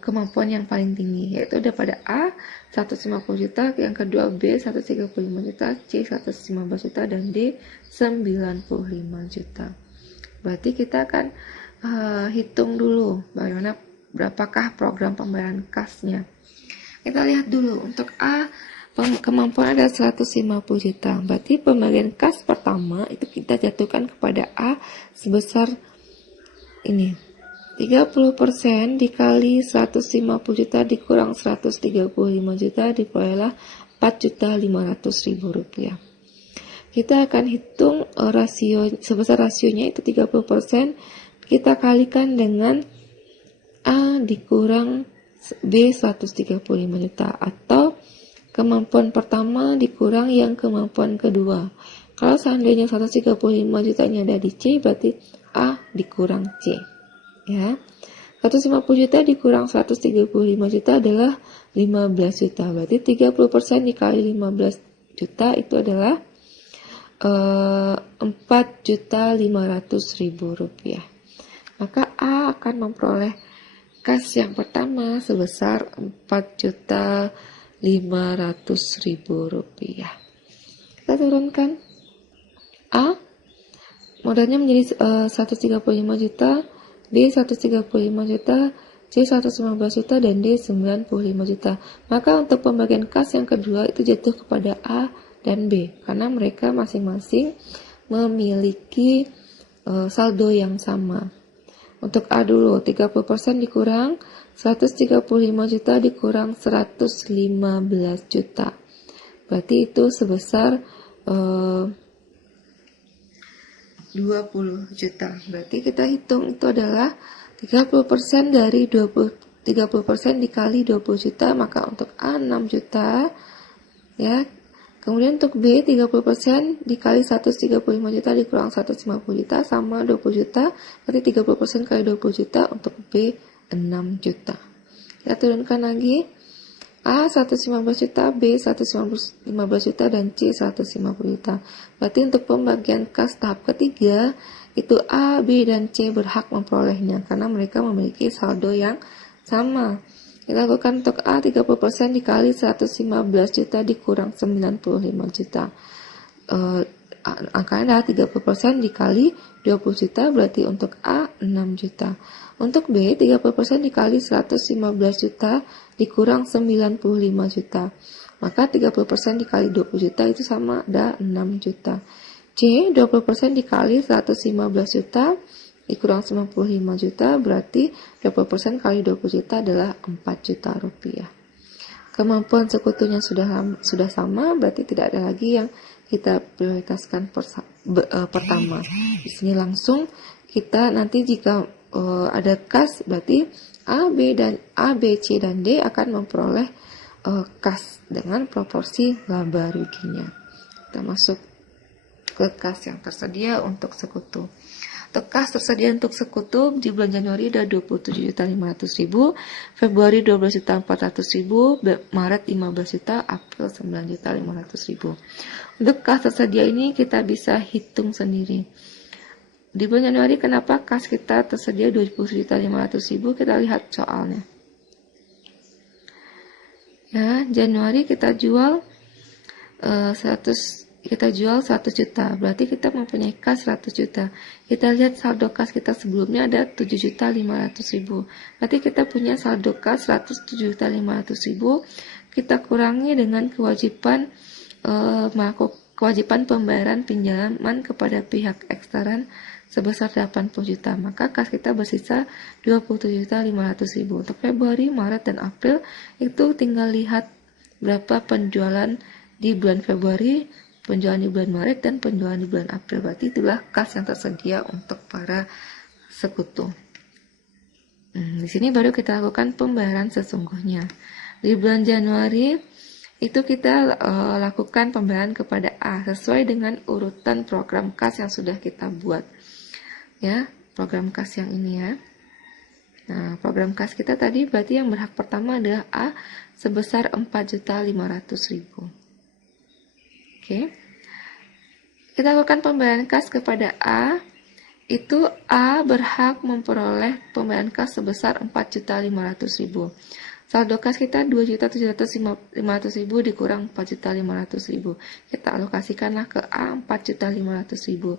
kemampuan yang paling tinggi, yaitu daripada A 150 juta, yang kedua B 135 juta, C 115 juta, dan D 95 juta. Berarti kita akan hitung dulu bagaimana berapakah program pembayaran kasnya. Kita lihat dulu untuk A kemampuan ada 150 juta. Berarti pembagian kas pertama itu kita jatuhkan kepada A sebesar ini. 30% dikali 150 juta dikurang 135 juta diperolehlah 4.500.000 rupiah. Kita akan hitung rasio, sebesar rasionya itu 30%, kita kalikan dengan A dikurang B 135 juta, atau kemampuan pertama dikurang yang kemampuan kedua. Kalau seandainya 135 juta ini ada di C, berarti A dikurang C. Ya, 150 juta dikurang 135 juta adalah 15 juta. Berarti 30% dikali 15 juta itu adalah 4.500.000 rupiah. Maka A akan memperoleh kas yang pertama sebesar 4.500.000 rupiah. Kita turunkan A modalnya menjadi 135 juta, B 135 juta, C 119 juta, dan D 95 juta. Maka untuk pembagian kas yang kedua itu jatuh kepada A dan B, karena mereka masing-masing memiliki saldo yang sama. Untuk A dulu, 30% dikurang 135 juta dikurang 115 juta. Berarti itu sebesar 20 juta. Berarti kita hitung itu adalah 30% dari 30% dikali 20 juta, maka untuk A 6 juta, ya. Kemudian untuk B 30% dikali 135 juta dikurang 150 juta sama 20 juta, berarti 30% kali 20 juta, untuk B 6 juta. Kita turunkan lagi, A 115 juta, B 115 juta, dan C 150 juta. Berarti untuk pembagian kas tahap ketiga, itu A, B, dan C berhak memperolehnya karena mereka memiliki saldo yang sama. Kita lakukan untuk A 30% dikali 115 juta dikurang 95 juta. Angkanya adalah 30% dikali 20 juta, berarti untuk A 6 juta. Untuk B 30% dikali 115 juta dikurang 95 juta. Maka 30% dikali 20 juta itu sama, ada 6 juta. C 20% dikali 115 juta dikurang 95 juta, berarti 20% kali 20 juta adalah 4 juta rupiah. Kemampuan sekutunya sudah sama, berarti tidak ada lagi yang kita prioritaskan pertama. Di sini langsung kita nanti jika ada kas, berarti A, B, C, dan D akan memperoleh kas dengan proporsi laba ruginya. Kita masuk ke kas yang tersedia untuk sekutu. Untuk kas tersedia untuk sekutu di bulan Januari ada 27.500.000, Februari 12.400.000, Maret 15 juta, April 9.500.000. Untuk kas tersedia ini kita bisa hitung sendiri. Di bulan Januari kenapa kas kita tersedia 27.500.000? Kita lihat soalnya. Ya, Januari kita jual 100 juta, berarti kita mempunyai kas 100 juta. Kita lihat saldo kas kita sebelumnya ada 7.500.000, berarti kita punya saldo kas 107.500.000. Kita kurangi dengan kewajiban pembayaran pinjaman kepada pihak ekstern sebesar 80 juta, maka kas kita bersisa 27.500.000. Untuk Februari, Maret, dan April itu tinggal lihat berapa penjualan di bulan Februari, penjualan di bulan Maret, dan penjualan di bulan April. Berarti itulah kas yang tersedia untuk para sekutu. Di sini baru kita lakukan pembayaran sesungguhnya. Di bulan Januari itu kita lakukan pembayaran kepada A sesuai dengan urutan program kas yang sudah kita buat. Ya, program kas yang ini ya. Nah, program kas kita tadi berarti yang berhak pertama adalah A sebesar 4.500.000. Oke. Kita lakukan pembayaran kas kepada A. Itu A berhak memperoleh pembayaran kas sebesar 4.500.000. Saldo kas kita 2.750.000 dikurang 4.500.000. Kita alokasikanlah ke A 4.500.000.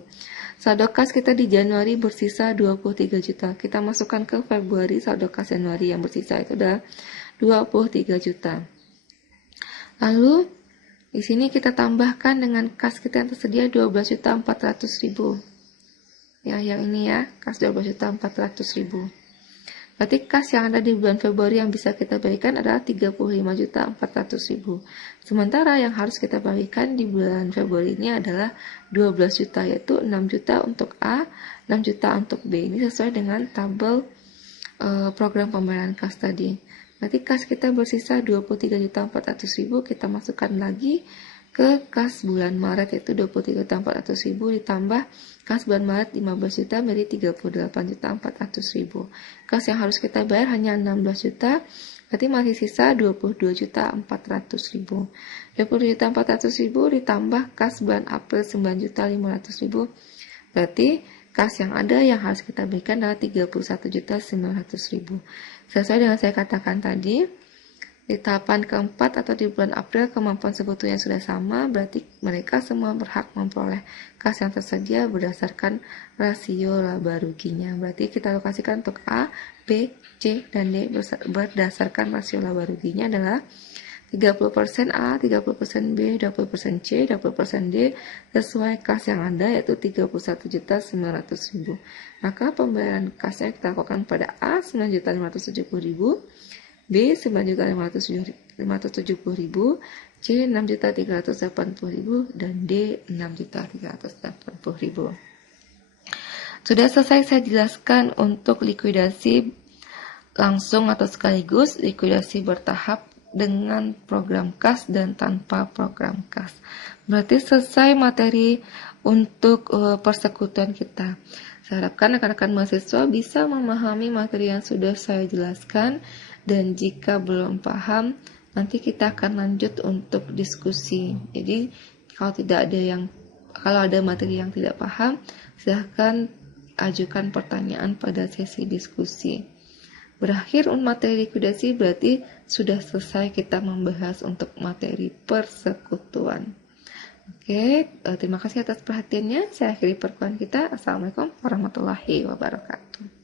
Saldo kas kita di Januari bersisa 23 juta. Kita masukkan ke Februari, saldo kas Januari yang bersisa itu adalah 23 juta. Lalu di sini kita tambahkan dengan kas kita yang tersedia 12.400.000. Ya, yang ini ya, kas 12.400.000. Berarti kas yang ada di bulan Februari yang bisa kita bagikan adalah 35.400.000. Sementara yang harus kita bagikan di bulan Februari ini adalah 12 juta, yaitu 6 juta untuk A, 6 juta untuk B. Ini sesuai dengan tabel program pembayaran kas tadi. Berarti kas kita bersisa 23.400.000, kita masukkan lagi ke kas bulan Maret yaitu 23.400.000 ditambah kas bulan Maret 15 juta menjadi 38.400.000. Kas yang harus kita bayar hanya 16 juta, berarti masih sisa 22.400.000. 22.400.000 ditambah kas bulan April 9.500.000, berarti kas yang ada yang harus kita berikan adalah 31.900.000. Sesuai dengan saya katakan tadi, di tahapan keempat atau di bulan April kemampuan sekutunya sudah sama, berarti mereka semua berhak memperoleh kas yang tersedia berdasarkan rasio laba ruginya. Berarti kita alokasikan untuk A, B, C, dan D berdasarkan rasio laba ruginya adalah 30% A, 30% B, 20% C, 20% D sesuai kas yang ada yaitu 31.900.000. Maka pembayaran kasnya kita lakukan pada A 9.570.000, B 9.570.000, C 6.380.000, dan D 6.380.000. Sudah selesai saya jelaskan untuk likuidasi langsung atau sekaligus, likuidasi bertahap dengan program kas dan tanpa program kas. Berarti selesai materi untuk persekutuan kita. Saya harapkan rekan-rekan mahasiswa bisa memahami materi yang sudah saya jelaskan, dan jika belum paham nanti kita akan lanjut untuk diskusi. Jadi kalau ada materi yang tidak paham, silahkan ajukan pertanyaan pada sesi diskusi. Berakhir materi likuidasi berarti sudah selesai kita membahas untuk materi persekutuan. Oke, terima kasih atas perhatiannya. Saya akhiri perkuliahan kita. Assalamualaikum warahmatullahi wabarakatuh.